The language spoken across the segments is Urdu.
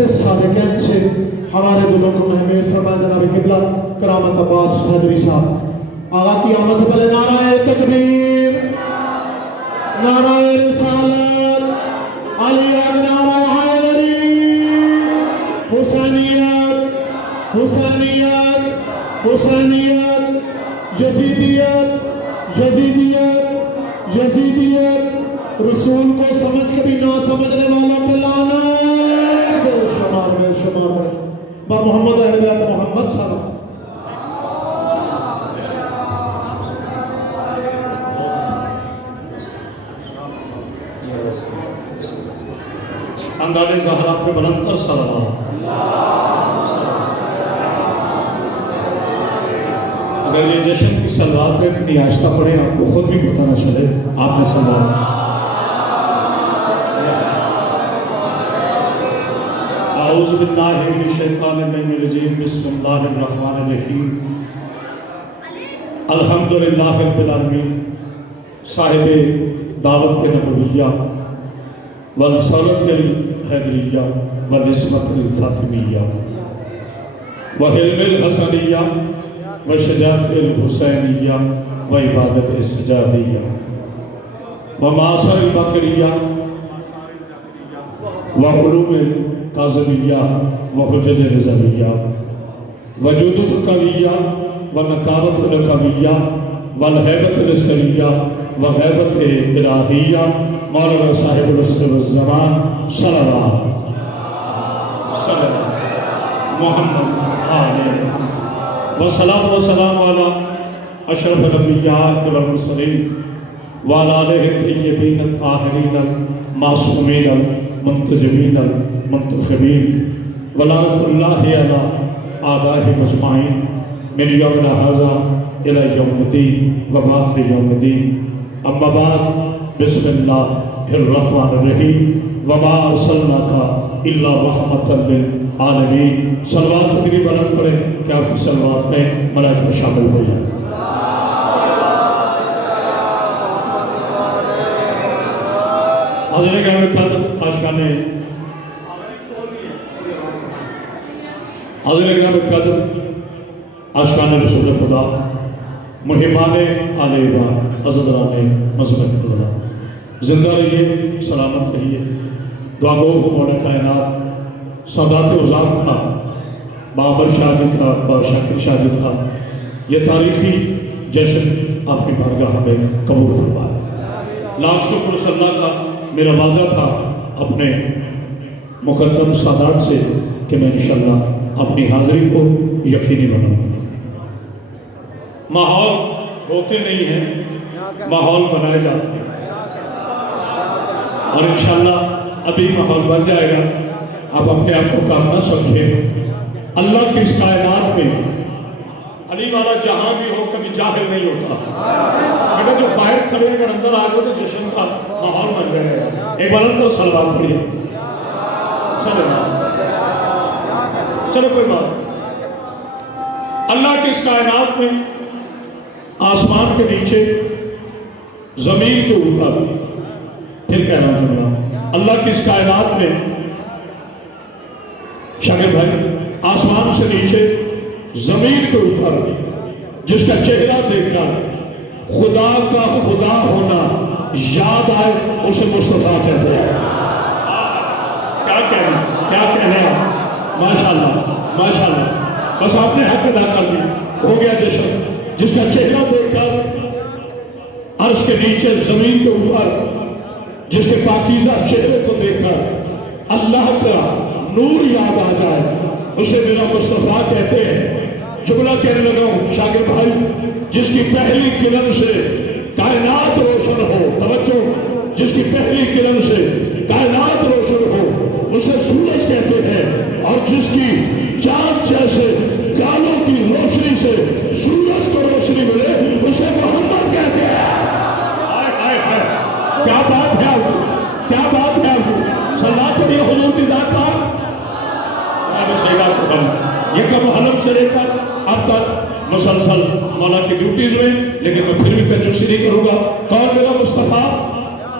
سید صادقین سے ہمارے دلوں کو محمیر فرمائے جناب قبلہ کرامت عباس حیدری صاحب۔ آقا کی آمد سے پہلے نعرہ تکبیر، نعرہ رسالت، علی اکبر، نعرہ حیدری، حسینیت، حسینیت، حسینیت، یزیدیت، یزیدیت، یزیدیت، رسول کو سمجھ کبھی نہ سمجھنے والوں پہ لعنت، بے شمار بے شمار بر محمد اہل بیت محمد صلی اللہ علیہ وسلم۔ خاندان زہرا پہ بلند تر صلوات۔ اگر یہ جشن کی صلوات پہ اتنی آہستہ پڑھیں آپ کو خود بھی پتہ نہ چلے آپ نے صلوات۔ اعوذ باللہ من الشیطان الرجیم، بسم اللہ الرحمن الرحیم، الحمدللہ رب العالمین، صاحب دعوت نبویہ والرسالت الحیدریہ والعصمت الفاطمیہ وحلم الحسنیہ وشجاعت الحسینیہ وعبادت السجادیہ ومعاصر البکریہ وعلوم القاظمیہ وحجج الرضویہ وجود القویہ ونکارت القویہ والحیبت الاسکریہ وغیبت الہیہ مولانا صاحب العصر والزمان صلی اللہ محمد آلہ والصلاة والسلام علی اشرف الانبیاء والمرسلین وعلی آلہ الطیبین الطاہرین المعصومین المنتجبین المنتخبین ولعنت اللہ علی اعدائهم اجمعین من یوم هذا الى یوم الدین وبعد یوم الدین۔ اما بعد، بسم اللہ الرحمن الرحیم، وما ارسلناک الا رحمۃ للعالمین۔ صلوات اتنی بلند پڑھیں کہ آپ کی صلوات میں ملائکہ شامل ہو جائیں۔ حاضرین کرام قدر، عاشقان حاضرین کرام قدر، عاشقان رسول خدا، محبان آل بیت، عزیزان مذہب خدا، زندہ رہیے، سلامت رہیے۔ دعا گو مولا کائنات سادات عزام کا، بابر شاہ جی کا، بابر شاکر شاہ جی کا یہ تاریخی جشن آپ کی بارگاہ میں قبول فرمائے۔ لاکھ شکر صلی اللہ کا میرا وعدہ تھا اپنے مقدم سادات سے کہ میں انشاءاللہ اپنی حاضری کو یقینی بناؤں گا۔ ماحول ہوتے نہیں ہیں، ماحول بنائے جاتے ہیں، اور انشاءاللہ ابھی ماحول بن جائے گا۔ آپ اپنے آپ کو کام نہ سمجھیں، اللہ کی اس کائنات میں علی والا جہاں بھی ہو کبھی جاہل نہیں ہوتا۔ اگر جو باہر کھڑے اگر اندر آ جائے تو جشن کا ماحول بن جائے گا۔ ایک بار اندر صلوات پڑھیے، چلو کوئی بات۔ اللہ کی اس کائنات میں، آسمان کے نیچے، زمین کے اوپر، پھر کہہ رہا ہوں اللہ کی اس کائنات میں، شاگرد بھائی، آسمان سے نیچے، زمین کے اوپر، جس کا چہرہ دیکھ کر خدا کا خدا ہونا یاد آئے، اسے مصطفیٰ کہتے ہیں۔ کیا کہنا ہے؟ ماشاءاللہ ماشاءاللہ، بس آپ نے حق ادا کر دی، ہو گیا جشن۔ جس کا چہرہ دیکھ کر عرش کے نیچے، زمین کے اوپر، جس کے پاکیزہ چہرے کو دیکھ کر اللہ کا نور یاد آ جائے، اسے میرا مصطفیٰ کہتے ہیں۔ جملہ کہنے لگا ہوں شاگرد بھائی، جس کی پہلی کرن سے کائنات روشن ہو، توجہ، جس کی پہلی کرن سے کائنات روشن ہو، اسے سورج کہتے ہیں، اور جس کی چاند جیسے گالوں کی روشنی سے سورج کو روشنی ملے، اسے محمد کہتے ہیں۔ کیا بات ہے، کیا بات ہے، صلوات پڑھیے حضور کی ذات پر۔ یہ کم حلم سے لے کر اب تک مسلسل مولا کی ڈیوٹیز میں، لیکن میں پھر بھی کنجوسی نہیں کروں گا۔ کون میرا مصطفیٰ،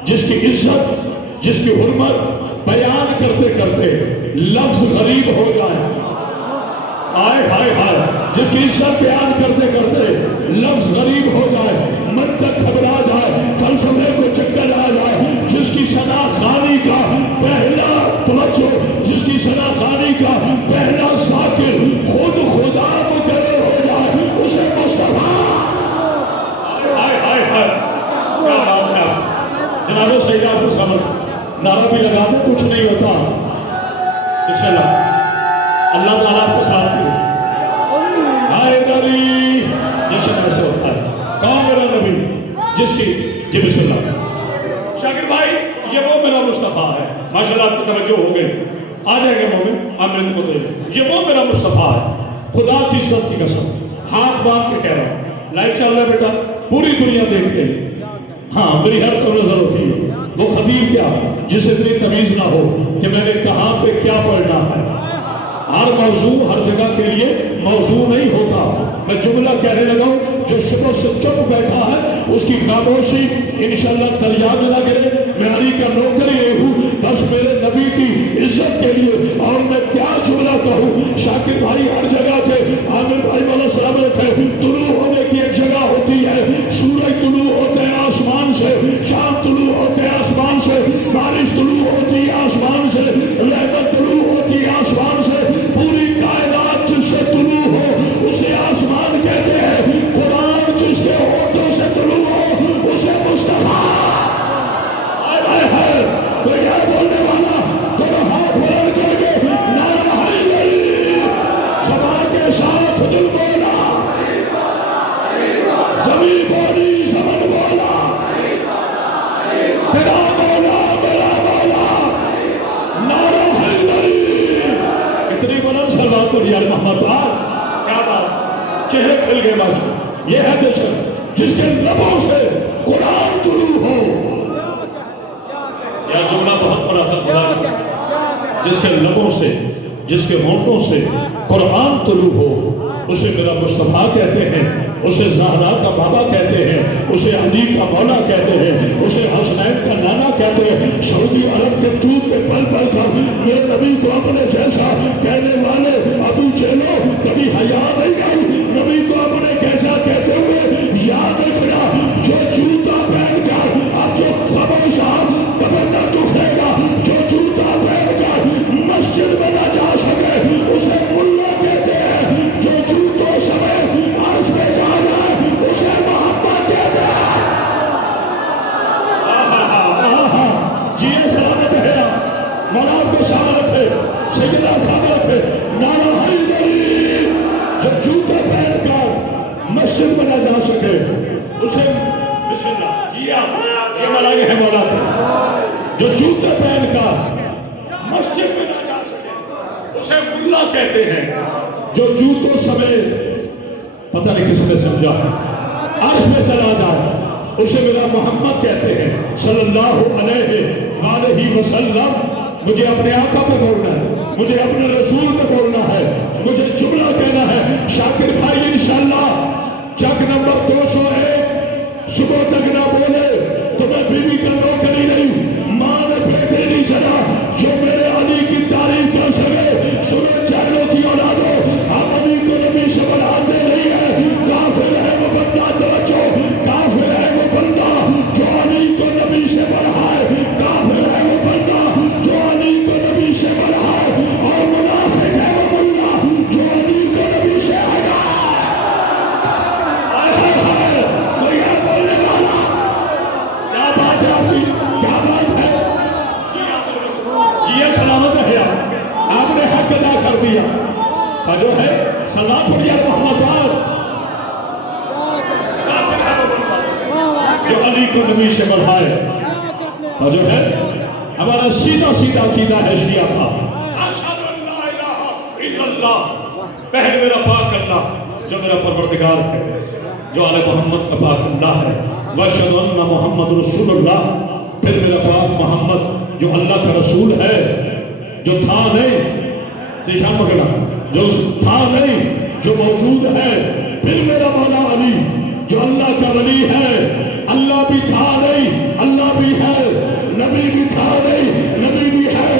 جس کی عزت، جس کی حرمت بیان کرتے کرتے لفظ غریب ہو جائے، آئے ہائے ہائے، جس کی عزت بیان کرتے کرتے لفظ غریب ہو جائے، منطق گھبرا جائے، فلسفے کو چکر آ جائے، جس کی ثنا خوانی کا پہلا توجہ، جس کی ثنا خوانی کا پہلا ذاکر خود خدا مقرر ہو جائے، اسے مصطفیٰ ہائے ہائے ہائے، کیا بات ہے جناب سیدہ آپ کو سمجھ نعرہ بھی لگا دیں کچھ نہیں ہوتا انشاءاللہ، اللہ تعالیٰ آپ کو ساتھ دے۔ ہائے نبی جشن ایسے ہوتا ہے، کون میرا نبی جس کی جی بسم اللہ شاکر بھائی، یہ وہ میرا مصطفیٰ ہے، ماشاءاللہ آپ کو توجہ ہو گئی، آ جائے گا مومن آمین کو تو یہ وہ میرا مصطفیٰ ہے، خدا کی عزت کی قسم ہاتھ باندھ کے کہہ رہا ہوں، لائف چل رہا ہے بیٹا، پوری دنیا دیکھ رہی، ہاں میری ہر کو نظر ہوتی ہے، وہ خطیب کیا جسے اتنی تمیز نہ ہو کہ میں نے کہاں پہ کیا پڑھنا ہے، ہر موضوع ہر جگہ کے لیے موضوع نہیں ہوتا، میں جملہ کہنے لگا ہوں جو شروع سے چپ بیٹھا ہے اس کی خاموشی انشاءاللہ دریا میں نہ گرے، میں علی کا نوکر یہ ہوں بس میرے نبی کی عزت کے لیے، اور میں کیا جملہ کہوں، شاکر بھائی ہر جگہ تھے، عامر بھائی مولا سلامت ہے، طلوع ہونے کی ایک جگہ ہوتی ہے، سورج طلوع ہوتے ہیں آسمان سے، چاند طلوع ہوتے ہیں آسمان سے، بارش طلوع ہوتی ہے آسمان سے، رحمت طلوع ہوتی ہے آسمان سے، پوری کائنات جس سے طلوع ہو اسے آسمان کہتے ہیں، قرآن جس کے ہونٹوں سے طلوع ہو اسے مصطفیٰ ہے، کوئی ہے بولنے والا دونوں ہاتھ بلند کر کے نعرہ حیدری، زبان کے ساتھ دل بولا، زمین بولی زمن بولا، تیرا مولا میرا مولا، نعرہ حیدری، اتنی بلند سلوات پر یار محمد کیا بات، چہرے کھل گئے باشا، یہ ہے جشن جس کے لبوں سے قرآن طلوع ہو، یا جملہ بہت بڑا تھا خدا کا، جس کے لبوں سے جس کے ہونٹوں سے قرآن طلوع ہو اسے میرا مصطفیٰ کہتے ہیں، اسے زہرا کا بابا کہتے ہیں، اسے علی کا مولا کہتے ہیں، اسے حسنین کا نانا کہتے ہیں، سعودی عرب کے دودھ پہ پل پل کر میرے نبی کو اپنے جیسا کہنے والے ابو چیلو کبھی حیا نہیں آئی، نبی کو اپنے کیسا کہتے ہوئے یاد رکھنا، جو جوتا پہن کر اب جو خبر صاحب قبر تک دکھے گا، جو جوتا پہن کر مسجد میں نہ جا سکے اسے ملا کہتے ہیں، جو جوتوں سمیت عرض پہ جا گئے اسے محمد کہتے ہیں، جیے سلامت ہے، مولا آپ کو سامنے رکھے، سیدہ سامنے رکھے، نعرہ حیدری، جو جوتے پہن کر مسجد میں نہ جا سکے اسے بسم اللہ جی آپ یہ ملائے ہیں مولا جو جوتے پہن کر مسجد میں نہ جا سکے اسے ملا کہتے ہیں، جو جوتوں سمیت پتہ نہیں کس نے سمجھا عرش میں چلا جائے اسے میرا محمد کہتے ہیں صلی اللہ علیہ وسلم، مجھے اپنے آقا پہ بولنا ہے، مجھے اپنے رسول پہ بولنا ہے، مجھے جملہ کہنا ہے، شاکر بھائی انشاءاللہ چک نمبر 201 صبح تک نہ بولے تو میں بیوی کا نوکر ہی نہیں، ماں نے بیٹے نہیں چلا، جو میرے علی کی تعریف کر سکے، سنو چہلوں کی اولادوں، ہم علی کو نبی سے بڑھاتے نہیں ہیں، کافر ہے وہ بندہ، توجہ، کافر ہے وہ بندہ جو علی کو نبی سے بڑھائے، کافر ہے وہ بندہ جو علی کو نبی سے بڑھائے، اور منافق ہے وہ ملا جو علی کو نبی سے ہٹائے، کوئی ہے بولنے والا، کیا بات ہے آپ کی، کیا بات ہے، جی سلامت ہے، آپ نے حق ادا کر دیا، جو ہے سلام پڑھیا محمد جو علی کو نبی سے بڑھائے، تو جو ہے ہمارا سیدھا سیدھا عقیدہ ہے شیعہ کا، اشہد ان لا الہ الا اللہ، پہلے میرا پاک اللہ جو میرا پروردگار ہے، جو آل محمد کا پاک اللہ ہے، واشہد ان محمد رسول اللہ، پھر میرا پاک محمد جو اللہ کا رسول ہے، جو تھا نہیں دیشان پکڑا، جو تھا نہیں جو موجود ہے، پھر میرا مولا علی جو اللہ کا ولی ہے، اللہ بھی تھا نہیں اللہ بھی ہے، نبی بھی تھا نہیں نبی بھی ہے،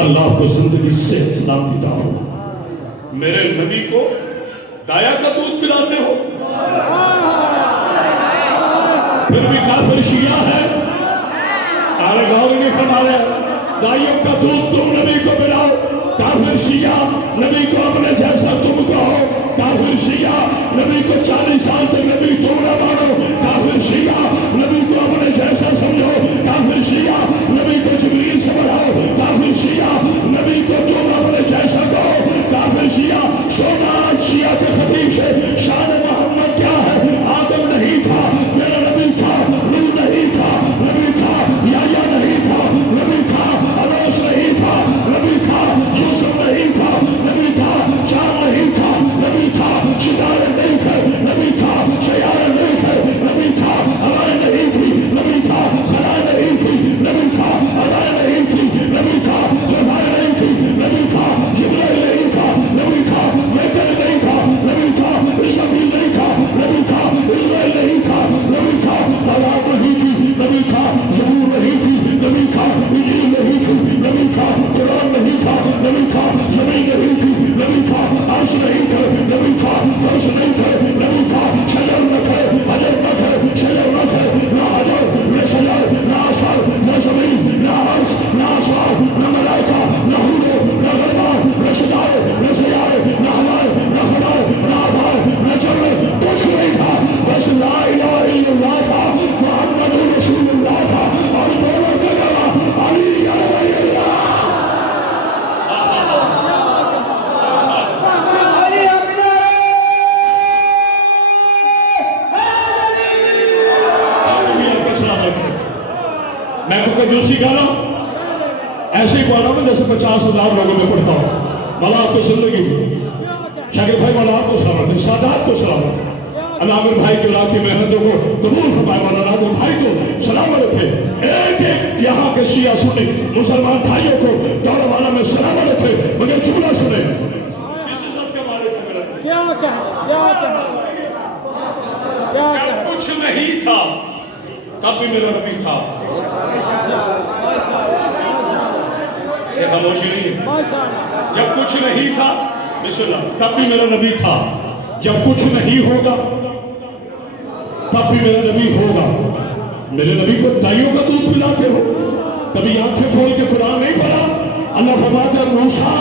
اللہ کو زندگی سے سلامتی عطا فرما۔ میرے نبی کو دایا کا دودھ پلاتے ہو، پھر بھی کافر شیعہ ہے۔ آرے غور نہیں فرما رہے، دائیوں کا دودھ تم نبی کو پلاؤ، کافر شیعہ نبی کو اپنے جیسا تم کہو، کافر شیعہ نبی کو 40 سال تک نبی تم نہ مانو، کافر شیعہ نبی کو اپنے جیسا سمجھو، کافر شیعہ نبی کو جبریل سے بڑھاؤ، کافر شیعہ نبی کو تم اپنے جیسا کہو، کافر شیعہ سونا شیعہ کے خطیب سے شان محمد کیا ہے؟ آدم نہیں تھا میرا نبی تھا، نوح نہیں تھا نبی تھا، یحییٰ نہیں تھا نبی تھا، انوش نہیں تھا نبی تھا، یوسف نہیں تھا نبی تھا، شام نہیں تھا نبی تھا، ستارے نہیں تھے نبی تھا، سیارے نہیں تھے نبی تھا، ہوائیں نہیں تھی نبی تھا، خلائیں نہیں تھی نبی تھا، ادائیں نہیں تھی نبی تھا، وفائیں نہیں تھی نبی تھا، جبرائیل نہیں تھا نبی تھا، میکائیل نہیں تھا نبی تھا، اسرافیل نہیں تھا نبی تھا، اسرائیل نہیں تھا نبی تھا، تورات نہیں تھی نبی تھا، زبور نہیں تھی نبی تھا، انجیل نہیں تھی نبی تھا، قرآن نہیں تھا نبی تھا، زمین نہیں تھی نبی تھا، عرش نہیں تھے نبی تھا، فرش نہیں تھے نبی تھا، شجر نہ تھے، حجر نہ تھے، شجر نہ تھے، نہ حجر نہ شجر نہ اثر نہ زمین نہ عرش نہ آسمان نہ ملائکہ نہ حوروں نہ غلمان نہ ستارے نہ سیارے نہ ہوائیں نہ خلائیں نہ آدھائیں نہ جنت، کچھ نہیں تھا، بس لا الہ الا اللہ تھا، محمد رسول اللہ تھا، اور دونوں کا گواہ علی ولی اللہ۔ میں کو کوئی دوسری گانا ایسے ہی گانا میں جیسے 50,000 لوگوں میں پڑھتا ہوں۔ مولا آپ کو زندگی دی، شاکر بھائی مولا آپ کو سلامت، سادات کو سلامت، اللہ عامر بھائی کی رات کی محنتوں کو قبول فرمائے، مولا ناظر بھائی کو سلامت رکھے، ایک ایک یہاں کے شیعہ سنی مسلمان بھائیوں کو دور والا میں سلامت رکھے، مگر جملہ سنے اس عزت کے مالک ہے میرا کیا کہا کیا کہا کیا جب کہا کچھ نہیں تھا تب بھی میرا نبی تھا۔ یہ خاموشی نہیں ہے، ماشاء اللہ جب کچھ نہیں تھا بسم اللہ تب بھی میرا نبی تھا، جب کچھ نہیں ہوگا تب بھی میرا نبی ہوگا۔ میرے نبی کو دائیوں کا دودھ پلاتے ہو، کبھی آنکھیں کھول کے قرآن نہیں پڑھا؟ اللہ فرماتا ہے موسیٰ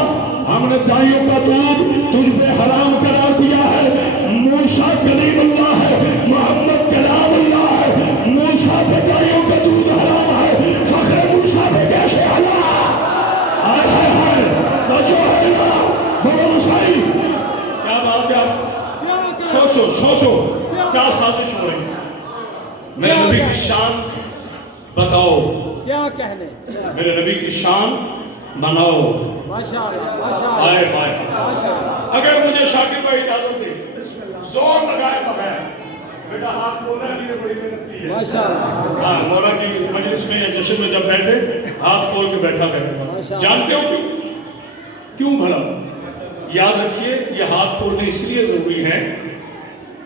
ہم نے دائیوں کا دودھ تجھ پہ حرام قرار دیا ہے۔ موسیٰ کلیم اللہ ہے، محمد کلام اللہ ہے، موسیٰ پہ دائیوں کا دودھ حرام ہے، فخر موسیٰ پہ کیسے حلال؟ آئے ہائے ہائے بچو ہے نا بابا مسائی، کیا بات ہے؟ سوچو سوچو کیا سازش ہو رہی ہے؟ میرے نبی کی شان بتاؤ، کیا کہنے میرے نبی کی شان مناؤ۔ ماشاء اللہ ماشاء اللہ ہائے ہائے ماشاء اللہ اگر مجھے شاکر بھائی اجازت دے زور لگائے بغیر بیٹا ہاتھ کھولنا بھی بڑی محنت کی ہے۔ ماشاء اللہ ہاں مولا کی مجلس میں یا جشن میں جب بیٹھے ہاتھ کھول کے بیٹھا کرے، جانتے ہو کیوں بھلا؟ یاد رکھیے یہ ہاتھ کھولنے اس لیے ضروری ہے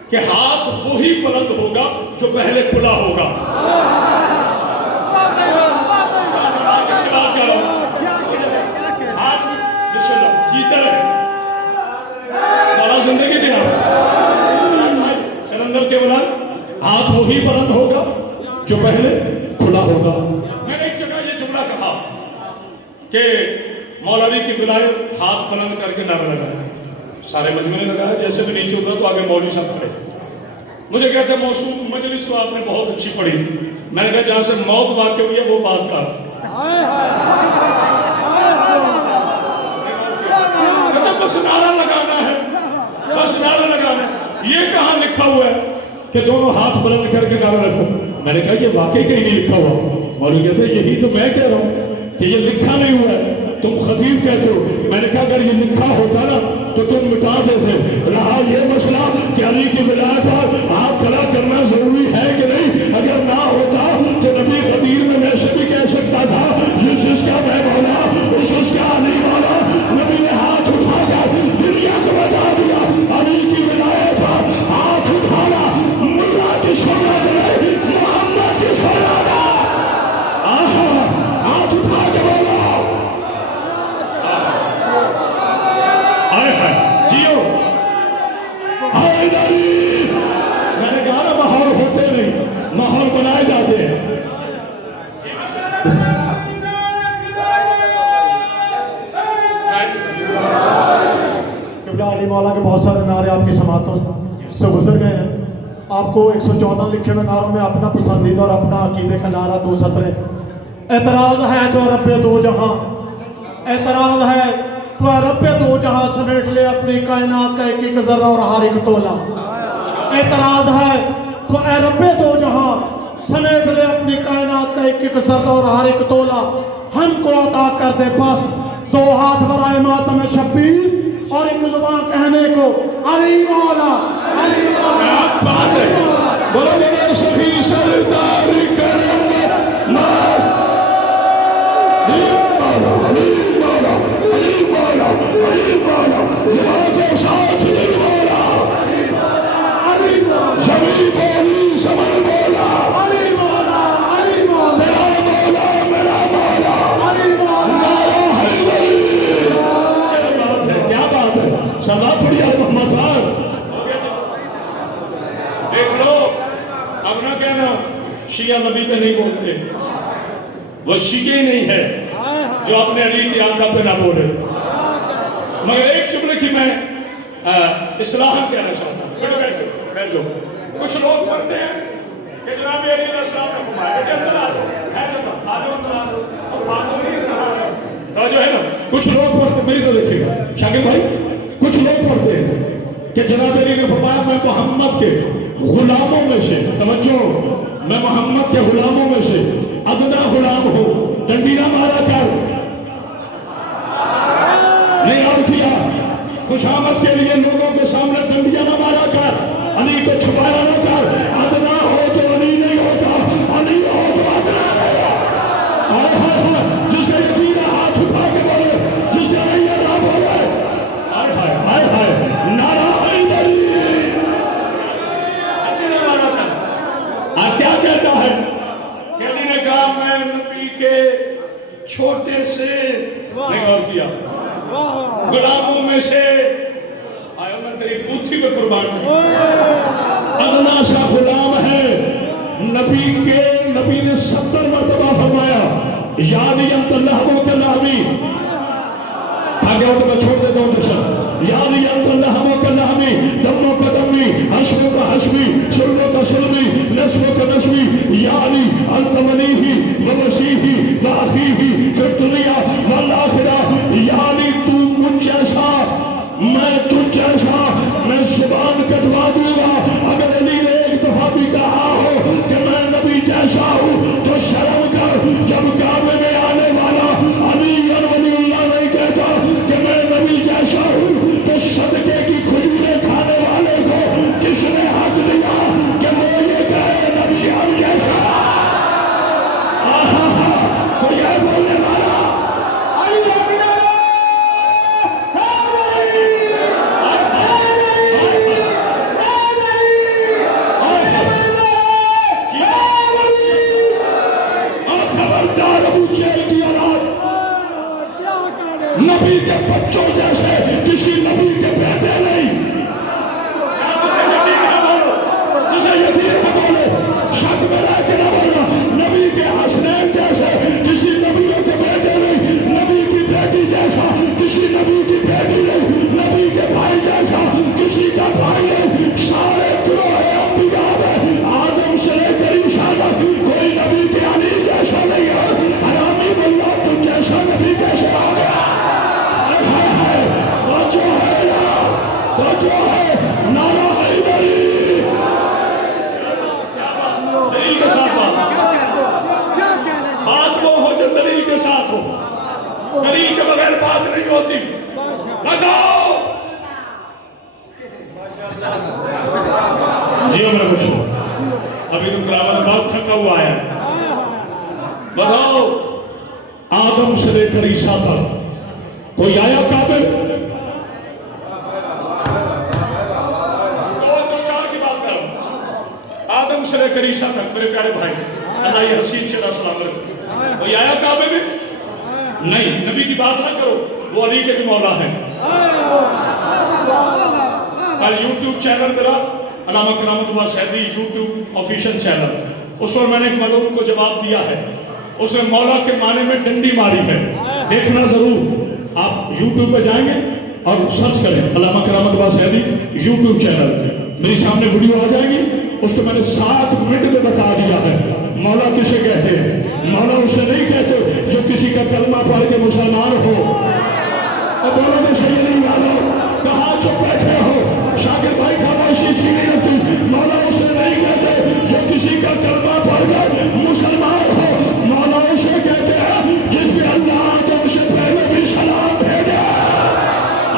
کہ ہاتھ وہی بلند ہوگا جو پہلے کھلا ہوگا۔ کسی بات کہہ رہا ہوں، ہاتھ انشاءاللہ جیتا رہے، بڑا زندگی دیا کلندر کے بلند ہاتھ وہی بلند ہوگا جو پہلے کھلا ہوگا۔ میں نے ایک جگہ یہ جملہ کہا کہ مولوی کی ولایت ہاتھ بلند کر کے نعرہ لگایا، سارے مجمع نے لگایا، جیسے بھی نہیں چھوڑ رہا تو آگے مولوی صاحب کھڑے، مجھے کہتے ہیں موسوم مجلس تو آپ نے بہت اچھی پڑھی، میں نے کہا جہاں سے موت واقع ہوئی ہے وہ بات کا بس نعرہ لگانا ہے، بس نعرہ لگانا ہے۔ یہ کہاں لکھا ہوا ہے کہ دونوں ہاتھ بلند کر کے نعرہ رکھو؟ میں نے کہا یہ واقعی کہیں نہیں لکھا ہوا۔ مولوی کہتے ہیں یہی تو میں کہہ رہا ہوں کہ یہ لکھا نہیں ہوا ہے، تم خطیب کہتے ہو۔ میں نے کہا اگر یہ لکھا ہوتا نا تو تم مٹا دیتے۔ رہا یہ مسئلہ کہ علی کی ولایت پر ہاتھ کھڑا کرنا ضروری ہے کہ نہیں، اگر نہ ہوتا تو نبی غدیر میں ویسے بھی کہہ سکتا تھا جس کا میں مولا اس کا علی مولا۔ نبی نے ہاتھ اٹھا کر دنیا کو بتا دیا علی کی ولایت پر ہاتھ اٹھانا ملا کی سنت نہیں، محمد کی سنت ہے۔ ہاتھ اٹھا کے بولو قبلہ علی مولا کے بہت سارے نعرے آپ کی سماعتوں سے گزر گئے ہیں. آپ کو 114 لکھے ہوئے نعروں میں اپنا پسندیدہ اور اپنا عقیدے کا نعرہ 2 سطریں. اعتراض ہے تو رب دو جہاں، اعتراض ہے تو رب دو جہاں سمیٹ لے اپنی کائنات کا ایک ایک ذرہ اور ہر ایک تولہ. اعتراض ہے تو اے رب دو جہاں سمیٹ لے اپنی کائنات کا ایک ایک ذرہ اور ہر ایک تولہ. ہم کو عطا کر دے بس 2 ہاتھ برائے ماتم شبیر اور 1 زبان کہنے کو علی مولا علی مولا. بات ہے بولو میرے سخی سردار کرم ماس علی مولا علی مولا علی مولا علی مولا زبان کے ساتھ دل مولا علی مولا زمین بولی سمن مولا علی مولا علی مولا میرا مولا میرا مولا علی مولا. نعرہ حیدری. کیا بات ہے سلام پڑھی یار محمد خان. دیکھ لو اب نہ کہنا شیعہ نبی پہ نہیں بولتے، وہ شیعہ نہیں ہے جو اپنے علی کی آقا پہ نہ بولے. مگر ایک جملے کی میں اصلاح کہنا چاہتا ہوں. بیٹھ جاؤ. کچھ لوگ پڑھتے ہیں کہ جناب علی علیہ السلام نے فرمایا کہ اندر آ جاؤ، ہے جب کھا لو اندر آ جاؤ اور باتوں نہیں اندر آ جاؤ. توجہ ہے نا. کچھ لوگ پڑھتے، میری تو دیکھیے گا شاکر بھائی، کچھ لوگ پڑھتے ہیں کہ جناب علی نے فرمایا میں محمد کے غلاموں میں سے، توجہ، میں محمد کے غلاموں میں سے ادنا غلام ہوں، ڈنڈی نہ مارا کر. نہیں اور کیا خوشامد کے لیے لوگوں کے سامنے ڈنڈیاں نہ مارا کر، علی کو چھپایا نہ کر. ادنا ہو تو علی نہیں ہوتا، علی ہو تو ادنا نہیں ہے. جس کا یقین ہے ہاتھ اٹھا کے بولے، جس کا نہیں ہے نہ بولے. ہائے ہائے نعرہ حیدری. آج کیا کہتا ہے کہ علی نے کہا میں نبی کے چھوٹے سے نہیں غور کیا غلاموں میں سے آیا میں تیری بوتھی پہ قربان کی. ادنا سا غلام ہے نبی نے 70 مرتبہ فرمایا یا علی انت لحموں کے لحمی. تھا گیا تو میں چھوڑ دیتا ہوں تشن. یا علی انت لحموں کے لحمی، دموں کا دمی، حشموں کا حشمی، سلموں کا سلمی، نسلوں کا نسلی. یا علی انت منیہی و مسیحی و اخیہی فی الدنیا والآخرہ. یا علی تو مجھ جیسا میں تجھ جیسا میں زبان کٹوا دوں گا. اگر علی نے ایک دفعہ بھی کہا ہو کہ میں نبی جیسا ہوں تو شرم کر. جب کعبے میں آنے والا علی ولی اللہ نہیں کہتا کہ میں نبی جیسا ہوں تو صدقے کی کھجوریں کھانے والے کو کس نے حق دیا کہ وہ یہ کہے نبی ہم جیسا. کوئی ہے بولنے والا؟ علی اکبر اور خبردار ابو جہل کی اولاد نبی کے بچوں جیسے کسی نبی کے بیٹے نہیں. جسے یتیم نہ بولے، شک میں رہ کے نہ بولنا. نبی کے حسنین جیسے کسی نبیوں کے بیٹے نہیں. نبی کی بیٹی جیسا کسی نبی کی بیٹی نہیں. نبی کے بھائی جیسا کسی کا بھائی نہیں. سارے گروہ انبیاء میں آدم سے لے کر عیسیٰ تک کوئی نبی کے علی جیسا نہیں ہے. حرامی ملا تم جیسا نبی کیسے آ گیا؟ وہ جو ہے نا، وہ جو ہے نعرہ حیدری. دلیل کے ساتھ بات وہ ہو جو دلیل کے ساتھ ہو. دلیل کے بغیر بات نہیں ہوتی. بتاؤ جی ہمیں کچھ ابھی تو کلامہ بہت تھکا ہوا ہے. بتاؤ آدم سے لے کر عیسیٰ تک کوئی آیا قابل؟ دو چار کی بات کر رہا ہوں. آدم سے لے کر عیسیٰ تک میرے پیارے بھائی اللہ یہ حسین چلا سلام رکھتے. کوئی آیا قابل نہیں. نبی کی بات نہ کرو، وہ علی کے بھی مولا ہیں. کل یوٹیوب چینل میرا علامہ کرامت اللہ سیدی یوٹیوب آفیشل چینل، اس پر میں نے ایک ملعون کو جواب دیا ہے اس نے مولا کے معنی میں ڈنڈی ماری ہے. دیکھنا ضرور. آپ یوٹیوب پہ جائیں گے اور سرچ کریں علامہ کرامت باز زیدی یوٹیوب چینل. میری سامنے ویڈیو آ جائے گی. اس کو میں نے 7 منٹ میں بتا دیا ہے. مولا کسے کہتے ہیں؟ مولا اسے نہیں کہتے جو کسی کا کلمہ پڑھ کے مسلمان ہو. اور بولو تو صحیح نہیں والو کہاں چپ بیٹھے ہو؟ شاکر بھائی خاموشی اچھی نہیں لگتی. مولا اسے نہیں کہتے جو کسی کا کلمہ پڑھ کر مسلمان ہو. مولا اسے کہتے ہیں جس پہ اللہ آدم سے پہلے بھی سلام بھیجا.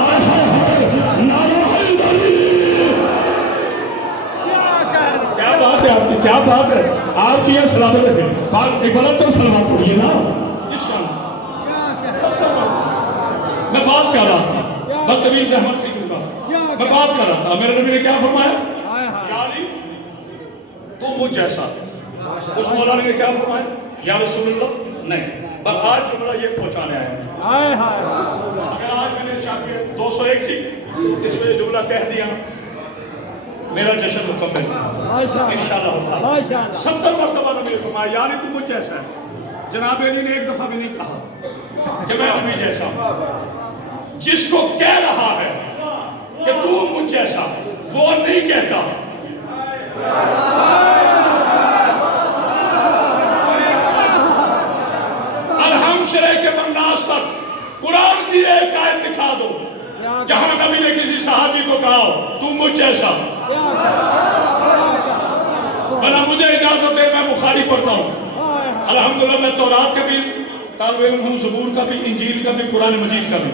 آئے ہائے ہائے نعرہ حیدری. کیا بات ہے آپ کی؟ کیا بات ہے آپ کی؟ یہ سلام لگے ایک بار تو سلام پڑھیے نا. جس کا میں بات کر رہا تھا بدتمیز احمد کی دوں گا. میں بات کر رہا تھا میرے نبی نے کیا فرمایا؟ یا علی تو مجھ جیسا. اس مولانا نے کیا فرمایا؟ یا رسول اللہ نہیں. پر آج جملہ یہ پہنچانے آیا ہے. اگر آج میں نے چاہ کے 201 تھی اس میں جملہ کہہ دیا میرا جشن مکمل انشاءاللہ. 70 مرتبہ نبی نے فرمایا یعنی تم مجھ جیسا ہے. جناب علی نے ایک دفعہ بھی نہیں کہا کہ میں نبی جیسا ہوں. جس کو کہہ رہا ہے کہ تو مجھ جیسا وہ نہیں کہتا. الحم شرح کے بنداز تک قرآن کی ایک آیت دکھا دو جہاں نبی نے کسی صحابی کو کہا تو مجھ جیسا. بنا مجھے اجازت ہے میں بخاری پڑھتا ہوں. الحمدللہ میں تورات کا بھی طالب علم ہوں, زبور کا بھی, انجیل کا بھی, قرآن مجید کا بھی,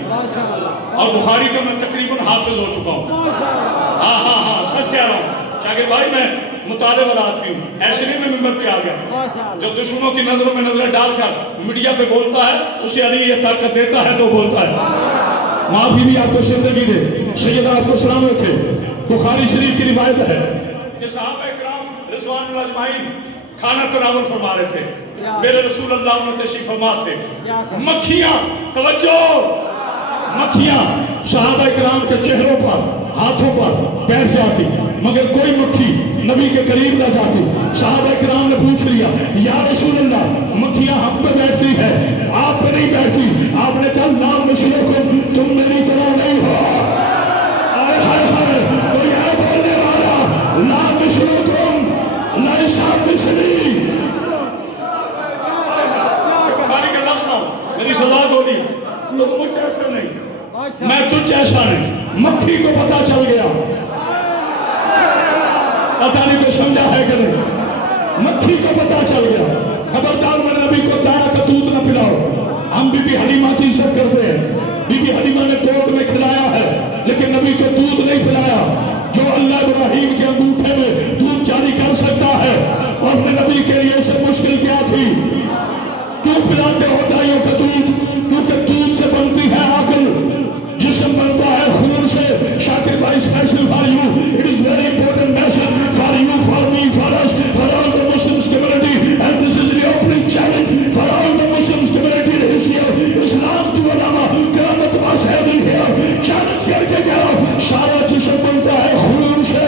اور بخاری کا میں تقریباً حافظ ہو چکا ہوں. ہاں سچ کہہ رہا ہوں. شاکر بھائی میں مطالعہ والا آدمی ہوں. ایسے نہیں میں ممبر پہ آ گیا. جو دشمنوں کی نظروں میں نظریں ڈال کر میڈیا پہ بولتا ہے اسے علی یہ طاقت دیتا ہے تو بولتا ہے. معافی بھی آپ کو زندگی دے. سیدہ آپ کو سلام رکھے. بخاری شریف کی روایت ہے کہ صحابہ کرام رضوان اللہ اجمعین کھانا تناول فرما رہے تھے. میرے رسول اللہ انہوں نے تشریف فرما تھے. مکھیاں, توجہ, مکھیاں صحابہ کرام کے چہروں پر, ہاتھوں پر بیٹھ جاتی مگر کوئی مکھی نبی کے قریب نہ جاتی. صحابہ کرام نے پوچھ لیا یا رسول اللہ مکھیاں ہم پہ بیٹھتی ہے آپ پہ نہیں بیٹھتی. آپ نے کہا نام مثلکم تم میری طرح نہیں ہو. آئے ہائے ہائے کوئی ہے بولنے والا نام مثلکم لیس مثلی. میری سزا گولی تو مجھ جیسا نہیں میں تجھ جیسا نہیں. مکھی کو پتا چل گیا. پتا نہیں کو سمجھا ہے کہ نہیں. مکھی کو پتا چل گیا. خبردار میں نبی کو دانا کا دودھ نہ پلاؤ. ہم بی بی حلیمہ کی عزت کرتے ہیں. بی بی حلیمہ نے ٹوٹ میں کھلایا ہے لیکن نبی کو دودھ نہیں پلایا. جو اللہ ابراہیم کے انگوٹھے میں دودھ جاری کر سکتا ہے اور اپنے نبی کے لیے اسے مشکل کیا تھی. کیوں پلاتے ہو گائیوں کا دودھ؟ کیونکہ دودھ سے بنتی ہے عقل, جسم بنتا ہے خون سے. شاکر بھائی special for you it is very important message for you, for me, for us, for all the Muslims community and this is the opening challenge for all the Muslims community in history Islam to Allama Karamat باز زیدی ہیئر. چیلنج کر کے کہو سارا جسم بنتا ہے خون سے,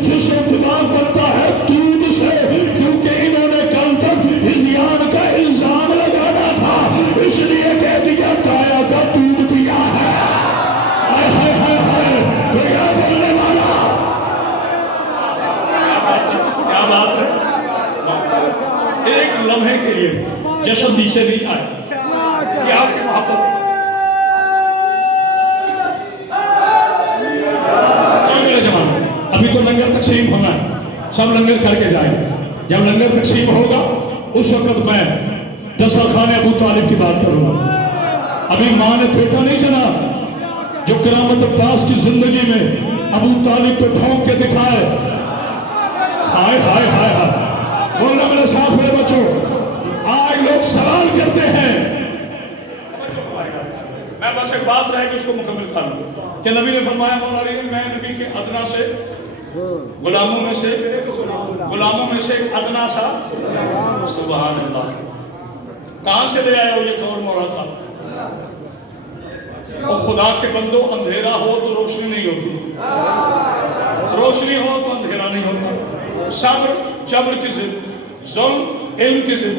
جسم دماغ بنتا ہے دودھ سے. کیونکہ انہوں نے کل تک ہزیان کا الزام لگانا تھا اس لیے کہہ دیا گایا کا دودھ پیا ہے. ہائے ہائے ہائے ہائے تو کیا بولنے والا. کیا بات ہے. ایک لمحے کے لیے جشن نیچے نہیں آئے کہ آپ کی محبت ابھی تو لنگر تقسیم ہونا ہے. سب لنگر کر کے جائیں. جب لنگر تقسیم ہوگا اس وقت میں دسترخوان ابو طالب کی بات کروں گا. ابھی ماں نے بیٹا نہیں جناب جو کرامت عباس کی زندگی میں ابو طالب کو ٹھونک کے دکھائے. ہائے ہائے ہائے ہائے بولنا میرے ساتھ میرے بچوں. آج لوگ سوال کرتے ہیں. میں بس ایک بات رہے کہ اس کو مکمل کر لوں کہ نبی نے فرمایا مولا علی نے میں نبی کے ادنا سے غلاموں میں سے ایک ادنا سا. سبحان اللہ. کہاں سے لے آیا وہ یہ طور مولا تھا. اور خدا کے بندوں اندھیرا ہو تو روشنی نہیں ہوتی, روشنی ہو تو اندھیرا نہیں ہوتا. صبر جبر کی ضد, ظلم علم کی ضد,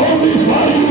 only for you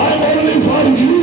I'm only for you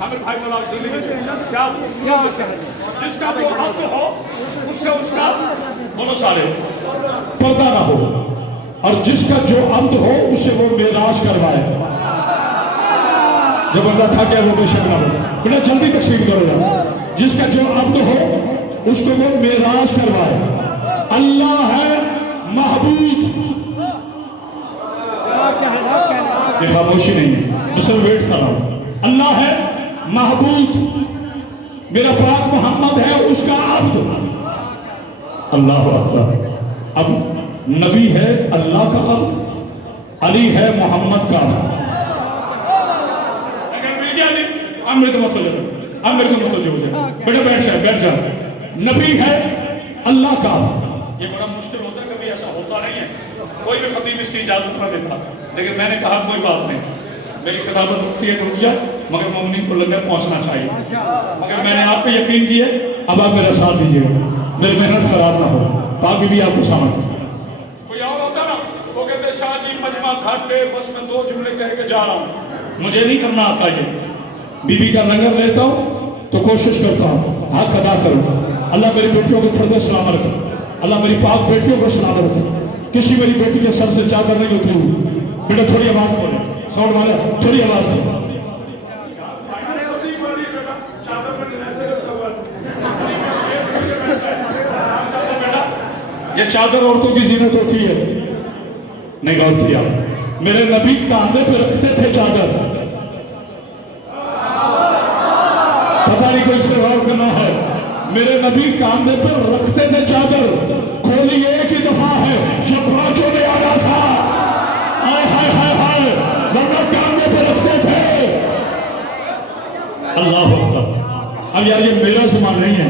ہمیں بھائی ملال زندگی کیا کہنے جس کا جو حق ہو اس سے اس کا بولو سارے پردہ نہ ہو، اور جس کا جو عبد ہو اس سے وہ معراج کروائے. جو بندہ تھا کیا وہ بے شک نہ ہو، بڑا جلدی تقسیم کرو یار. جس کا جو عبد ہو اس کو وہ معراج کروائے. اللہ ہے محبوب. یہ خاموشی نہیں ہے، بس ویٹ کر رہا ہوں. اللہ ہے محبوب، میرا پاک محمد ہے اس کا عبد. اللہ اکبر. اب نبی ہے اللہ کا عبد، علی ہے محمد کا عبد. اب میرے تو مت ہو جائے، اب میرے تو مت ہو جائے، بیٹا بیٹھ جا. نبی ہے اللہ کا عبد. یہ بڑا مشکل ہوتا ہے، کبھی ایسا ہوتا نہیں ہے. کوئی بھی خطیب اس کی اجازت نہ دیتا، لیکن میں نے کہا کوئی بات نہیں، میری خطابت رکھتی ہے رک جا، مگر مومنین کو لنگر پہنچنا چاہیے. مگر میں نے آپ پہ یقین کیا، اب آپ میرا ساتھ دیجیے گا، میری محنت خراب نہ ہو تاکہ بھی آپ کو سمجھ. کوئی اور ہوتا نا وہ کہتے شاہ جی مجمع گھاٹ پہ بس میں 2 جملے کہہ کے جا رہا ہوں، مجھے نہیں کرنا آتا. یہ بی بی کا لنگر لیتا ہوں تو کوشش کرتا ہوں حق ادا کروں. اللہ میری بیٹیوں کو پردے سلامت رکھے، اللہ میری پاک بیٹیوں کو سلامت رکھے. کسی میری بیٹی کے سر سے چادر نہیں اتری ہوئی. بیٹا تھوڑی آواز بولے، ساؤنڈ والے تھوڑی آواز بولے. یہ چادر عورتوں کی زینت ہوتی ہے، نہیں غور کیا. میرے نبی کاندھے پہ رکھتے تھے چادر. پتہ نہیں کوئی سے غور کرنا ہے. میرے نبی کاندھے پر رکھتے تھے چادر. کھولی ایک ہی دفعہ ہے جب پانچوں نے آنا تھا. ہائے ہائے ہائے ہائے، ورنہ کاندھے پہ رکھتے تھے. اللہ اکبر. اب یار یہ میرا زمان نہیں ہے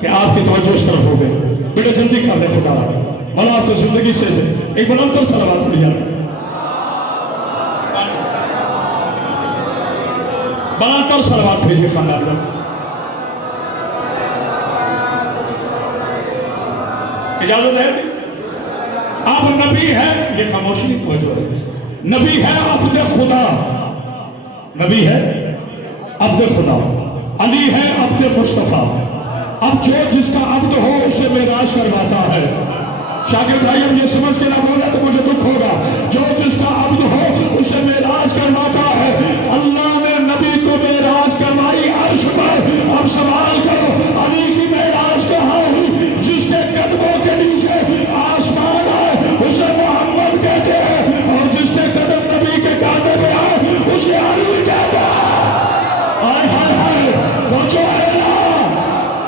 کہ آپ کی توجہ اس طرف ہو گئی. بیٹا جلدی کر دے خدا مولا آپ کو زندگی سے ایک بلند تر صلوات پڑھی جائے. بلند تر صلوات بھیجیے خاندان سے. اجازت ہے جی؟ اب نبی ہے، یہ خاموشی نہیں توجہ ہے. نبی ہے عبد خدا، نبی ہے عبد خدا. علی ہے عبد مصطفیٰ. اب جو جس کا عبد ہو اسے معراج کرواتا ہے. شاگرد بھائی اب یہ سمجھ کے نہ بولا تو مجھے دکھ ہوگا. جو جس کا عبد ہو اسے معراج کرواتا ہے. اللہ نے نبی کو معراج کروائی عرش پر. اب سوال کرو علی کی معراج کہاں ہوئی؟ جس کے قدموں کے نیچے آسمان ہے اسے محمد کہتے ہیں، اور جس کے قدم نبی کے کاندھے پہ آئے اسے علی کہتے ہیں. ہائے ہائے ہائے، تو جو ہے نا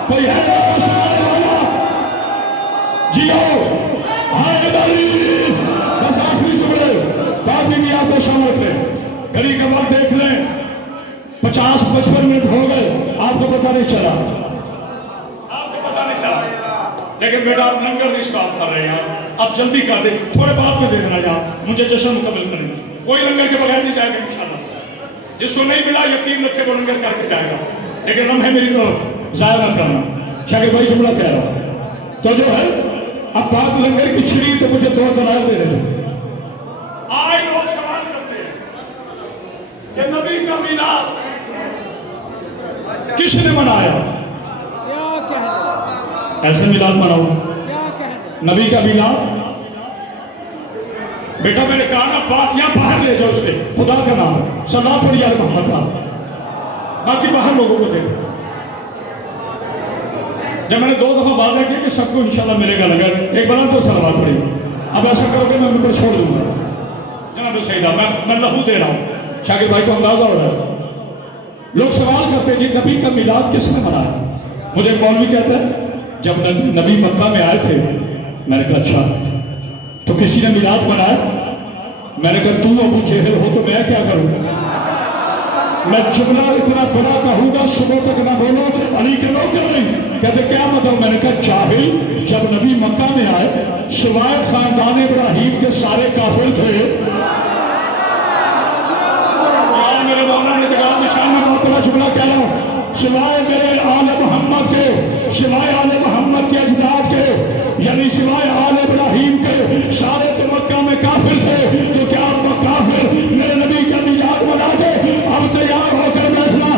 کوئی ہے نا سنانے والا؟ جیو ہائے بری. بس آخری جملے باقی بھی آپ کو سمجھ لیں. گھڑی کا وقت دیکھ لیں، 50-55 منٹ ہو گئے، آپ کو پتہ نہیں چلا. آپ کو پتہ نہیں چلا. لیکن بیٹا آپ لنگر نہیں سٹاپ کر رہے ہیں. اب جلدی کر دیں، تھوڑے بعد میں دے دینا یار، مجھے جشن مکمل کریں. کوئی لنگر کے بغیر نہیں جائے گا انشاءاللہ. جس کو نہیں ملا یقین رکھے وہ لنگر کر کے جائے گا. لیکن لمحے میری طرف ضائع نہ کرنا. شاگرد بھائی جملہ کہہ رہا ہوں تو جو ہے اب بات لنگر کی چھڑی تو مجھے 2 دلائل دے رہے ہیں. آج لوگ سوال کرتے ہیں کہ نبی کا میلاد کس نے منایا؟ کیا کہنے، ایسے میلاد مناؤ کیا کہنے. نبی کا میلاد. بیٹا میں نے کہا نا یا باہر لے جاؤ اس کے، خدا کا نام ہے صلاح پڑھی یا محمد کا، باقی باہر لوگوں کو دے. جب میں نے 2 دفعہ وعدہ کیا کہ سب کو انشاءاللہ ملے گا لنگر، ایک بلند تو صلوات پڑھی. اب ایسا کرو گے میں ممبر چھوڑ دوں گا. جناب سیدہ میں لہو دے رہا ہوں. شاگرد بھائی کو اندازہ ہو رہا ہے. لوگ سوال کرتے ہیں جی نبی کا میلاد کس نے منایا؟ مجھے ایک مولوی کہتا ہے جب نبی مکہ میں آئے تھے، میں نے کہا اچھا تو کسی نے میلاد منایا؟ میں نے کہا تم ابو جہل ہو تو میں کیا کروں؟ میں جملہ اتنا بڑا کہوں گا صبح تک نہ بولو علی کے نوکر نہیں. کہتے کیا مطلب؟ میں نے کہا جاہل، جب نبی مکہ میں آئے سوائے خاندان ابراہیم کے سارے کافر تھے. میرے مولانا نے کہا شان میں بہت بڑا جملہ کہہ رہا ہوں، سوائے میرے آل محمد کے، سوائے آل محمد کے اجداد کے، یعنی سوائے آل ابراہیم کے سارے تو مکہ میں کافر تھے. تو کیا کافر میرے نبی کا میلاد منا دے؟ اب تیار ہو کر بیٹھنا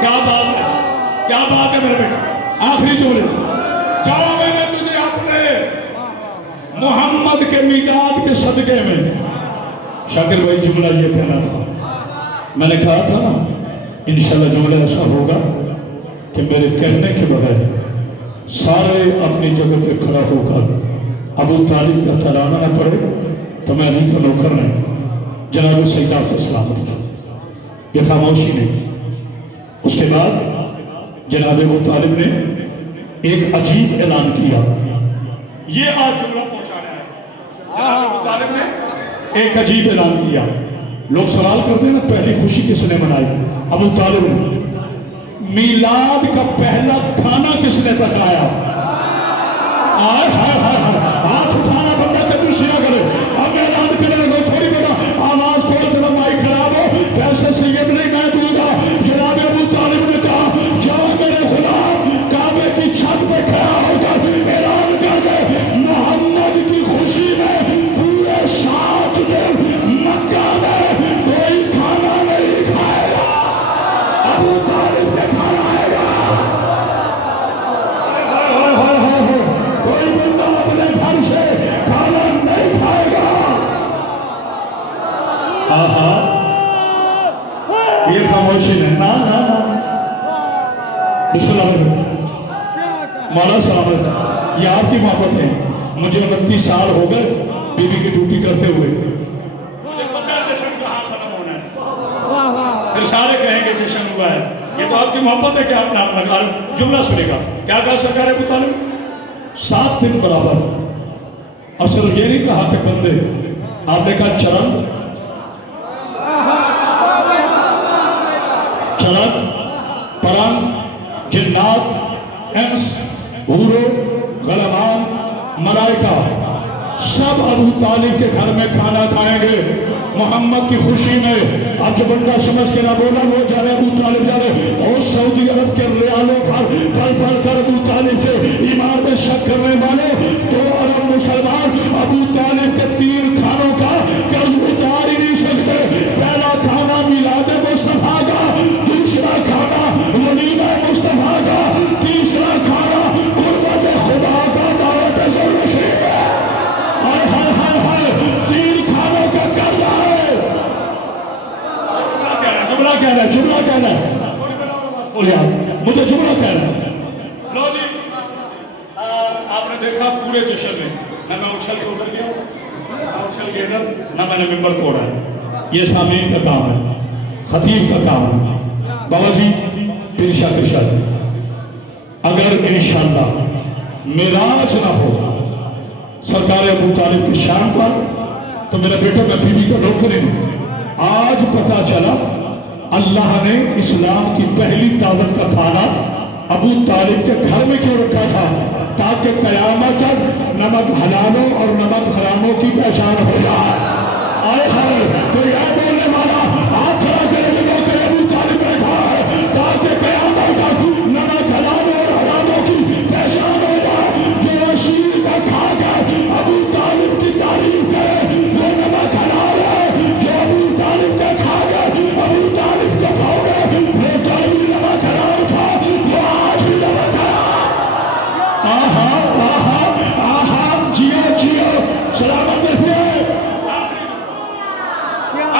کیا بات ہے، کیا بات ہے میرے بیٹے. آخری جملے، جاؤ میں نے تجھے اپنے محمد کے میلاد کے صدقے میں. شاکر بھائی جملہ یہ کہنا تھا، میں نے کہا تھا نا انشاءاللہ جملہ ایسا ہوگا کہ میرے کہنے کے بغیر سارے اپنی جگہ پہ کھڑا ہو کر ابو طالب کا ترانہ نہ پڑے تو میں نہیں تو نوکر نہیں. جناب سیدہ کو سلامت. یہ خاموشی نہیں. اس کے بعد جناب ابو طالب نے ایک عجیب اعلان کیا. یہ آج جملہ پہنچانا ہے. جناب ابو طالب نے ایک عجیب اعلان کیا. لوگ سوال کرتے ہیں نا پہلی خوشی کس نے منائی؟ ابو طالب نے. میلاد کا پہلا کھانا کس نے پکایا؟ آئے ہائے ہائے ہائے. ہاتھ اٹھانا بندہ کہ تو شیعہ کرے. اب میں اعلان کرنے لگا تھوڑی بیٹا آواز کھول دے مائی خراب ہو پیسے سید نہیں میں دوں گا. جناب ابو طالب نے کہا جاؤ میرے غلام کعبے کی چھت پہ کھڑا ہو کر اعلان کر دے محمد کی خوشی میں پورے 7 دن مکہ میں کوئی کھانا نہیں کھائے گا. ابو طالب نے کھانا آئے گا. کوئی بندہ اپنے گھر سے کھانا نہیں کھائے گا. آہا یہ خاموشی ہے. نا نا بسم اللہ مولا سلام علیکم. یہ آپ کی محبت ہے. مجھے 29 سال ہو گئے بیوی کی ڈیوٹی کرتے ہوئے. مجھے پتہ ہے جشن کہاں ختم ہونا ہے. پھر سارے کہیں گے جشن ہوا ہے. یہ تو آپ کی محبت ہے کہ آپ نے اپنا جملہ سنے گا. کیا کہا سرکار ابو طالب؟ 7 دن برابر. اصل یہ نہیں کہا کہ بندے، آپ نے کہا چرن چرن پرن جنات انس حورو غلمان ملائکہ سب ابو طالب کے گھر میں کھانا کھائیں گے محمد کی خوشی میں. اب جو بندہ سمجھ کے نہ بولا وہ جانے ابو طالب جانے. اور سعودی عرب کے ریالوں پر پڑھ پڑھ کر ابو طالب کے ایمان میں شک کرنے والے 2 ارب مسلمان ابو طالب کے 3 کھانوں کا قرض اتار ہی نہیں سکتے. پہلا کھانا میلاد مصطفیٰ کا، دوسرا کھانا غنیمہ مصطفیٰ کا، تیسرا کھانا قربت خدا کا دعوت ضرورت ہے. ہائے ہائے ہائے ہائے 3 کھانوں کا قرض ہے. جملہ کہنا ہے جملہ کہنا ہے. مجھے جملہ کہنا ہے. لو جی آپ نے دیکھا پورے جشن میں نہ میں اچھل کے ادھر گیا نہ اچھل کے ادھر نہ میں نے ممبر توڑا ہے. یہ سامعین کا کام ہے، خطیب کا کام ہے. بابا جی پیر شاکر شاہ جی اگر انشاءاللہ معراج نہ ہو سرکار ابو طالب کی شان پر تو میرا بیٹا میں بیوی کا نوکر ہوں. آج پتا چلا اللہ نے اسلام کی پہلی دعوت کا کھانا ابو طالب کے گھر میں کیوں رکھا تھا؟ تاکہ قیامت تک نمک حلالوں اور نمک حراموں کی پہچان ہو جائے. آئے ہائے کوئی اے بولنے والا آپ کھڑا کرے جو نوکر ابو طالب بیٹھا ہے تاکہ قیامت تک نمک حلالوں اور حراموں کی پہچان ہو جائے. جو شیر کا کھا کر ابو طالب کی تعریف کرے وہ نمک حلال ہے. جو ابو طالب کا کھا کر ابو طالب کو کھاؤ گے وہ کل بھی نمک حرام تھا وہ آج بھی نمک حرام. آہا آہا آہا جیو جیو سلامت رہیے.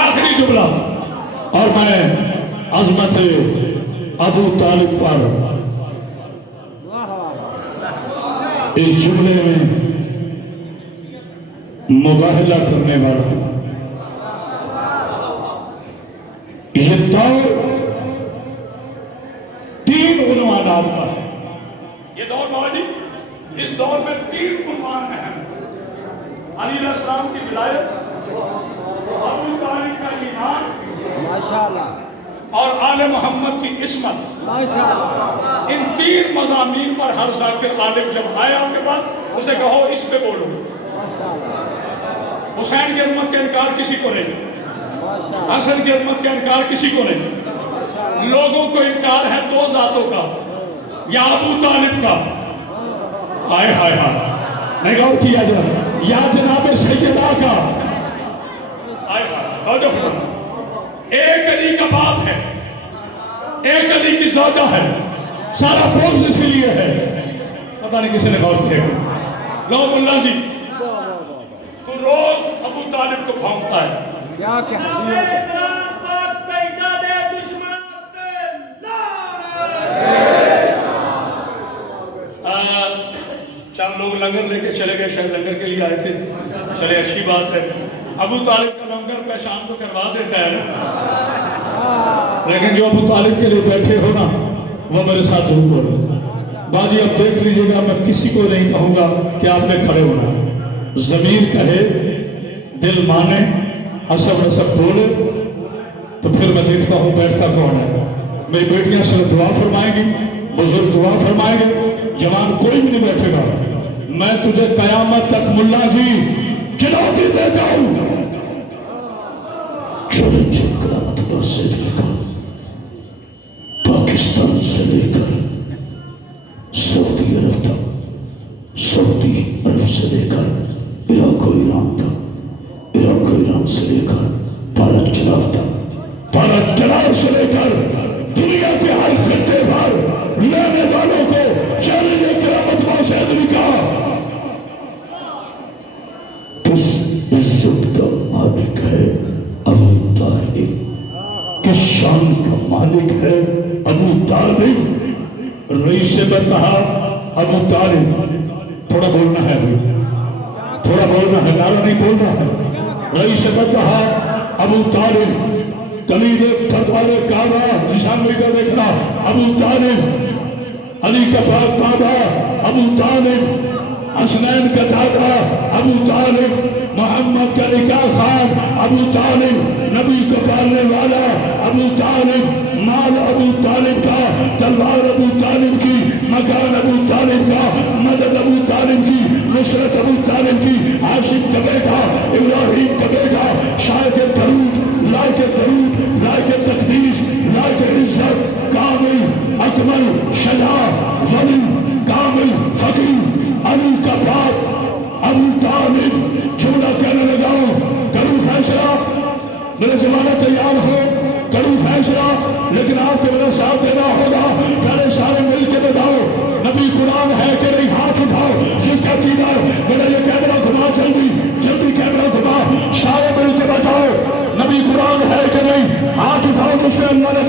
آخری جملہ اور میں عظمت ابو طالب پر اس جملے میں مباہلہ کرنے والا ہوں. یہ دور 3 عنوانات کا ہے. یہ دور بابا جی اس دور میں 3 عنوان اہم ہیں. علی علیہ السلام کی ولایت، ابو طالب کا ایمان ماشاءاللہ اور آل محمد کی عصمت. ماشاءاللہ ان 3 مضامین پر ہر ذاکر عالم جب آئے آپ کے پاس اسے کہو اس پہ بولو. ماشاءاللہ حسین کی عظمت کا انکار کسی کو نہیں، ماشاءاللہ حسن کی عظمت کا انکار کسی کو نہیں. لوگوں کو انکار ہے 2 ذاتوں کا، یا ابو طالب کا آئے ہائے ہائے میں کہوں کیا جناب یا جناب سیدہ کا آئے ہائے. ایک علی کا باپ ہے ایک علی کی زوجہ ہے، سارا بوجھ اسی لیے ہے. پتہ نہیں کسی نے غور کیا. لو ملا جی تو روز ابو طالب کو بھونکتا ہے. کیا کیا حسین چند لوگ لنگر لے کے چلے گئے، شاید لنگر کے لیے آئے تھے. چلے اچھی بات ہے. ابو طالب کا لنگر پہچان تو کروا دیتا ہے نا، لیکن جو ابو طالب کے لیے بیٹھے ہو نا وہ میرے ساتھ ضرور بولو. باجی اب دیکھ لیجئے گا، میں کسی کو نہیں کہوں گا کہ آپ نے کھڑے ہونا. ضمیر کہے، دل مانے، حسب نسب بولے تو پھر میں دیکھتا ہوں بیٹھتا کون ہے. میری بیٹیاں صرف دعا فرمائیں گی، بزرگ دعا فرمائیں گے، جوان کوئی بھی نہیں بیٹھے گا. میں تجھے قیامت تک ملا جی چنوتی دیتا ہوں. چیلنج قیامت پر سے لے کر پاکستان سے لے کر سعودی عرب تک، سعودی عرب سے لے کر عراق و ایران تک، عراق و ایران سے لے کر بھارت چناب تک، بھارت چناب سے لے کر دنیا کے ہر خطے پر لینے والوں کو چیلنج قیامت پر سے امریکہ کس عزت کا مالک ہے ابو طالب، کس شان کا مالک ہے ابو طالب. رئیس سے کہا ابو طالب، تھوڑا بولنا ہے ابھی، تھوڑا بولنا ہے، نعرہ نہیں بولنا ہے. رئیس سے کہا ابو طالب، کلید پردار کعبہ جشان میں کا دیکھنا ابو طالب، علی کا پاک بابا ابو طالب، حسنین کا دادا ابو طالب، محمد کا نکاح خان ابو طالب، نبی کو پالنے والا ابو طالب، مال ابو طالب کا، تلوار ابو طالب کی، مکان ابو طالب کا، مدد ابو طالب کی، نصرت ابو طالب کی، عاشق کا بیٹا، ابراہیم کا بیٹا، شاعر کے درود، لائے کے درود، لائے کے تقدیس، لائے کے عزت، کامل، اکمل، شجاع، ولی، کامل، فقیر، علی کا باپ ابو طالب. جملہ کہنے لگاؤ، کروں فیصلہ، میرے زمانہ تیار ہو، کروں فیصلہ، لیکن آپ کو میرا ساتھ دینا ہوگا. پہلے سارے مل کے بتاؤ نبی قرآن ہے کہ نہیں؟ ہاتھ اٹھاؤ جس کا عقیدہ ہے. میرا یہ کیمرہ گھما، جلدی جلدی کیمرہ گھما، سارے مل کے بتاؤ نبی قرآن ہے کہ نہیں؟ ہاتھ اٹھاؤ جس کے اللہ نے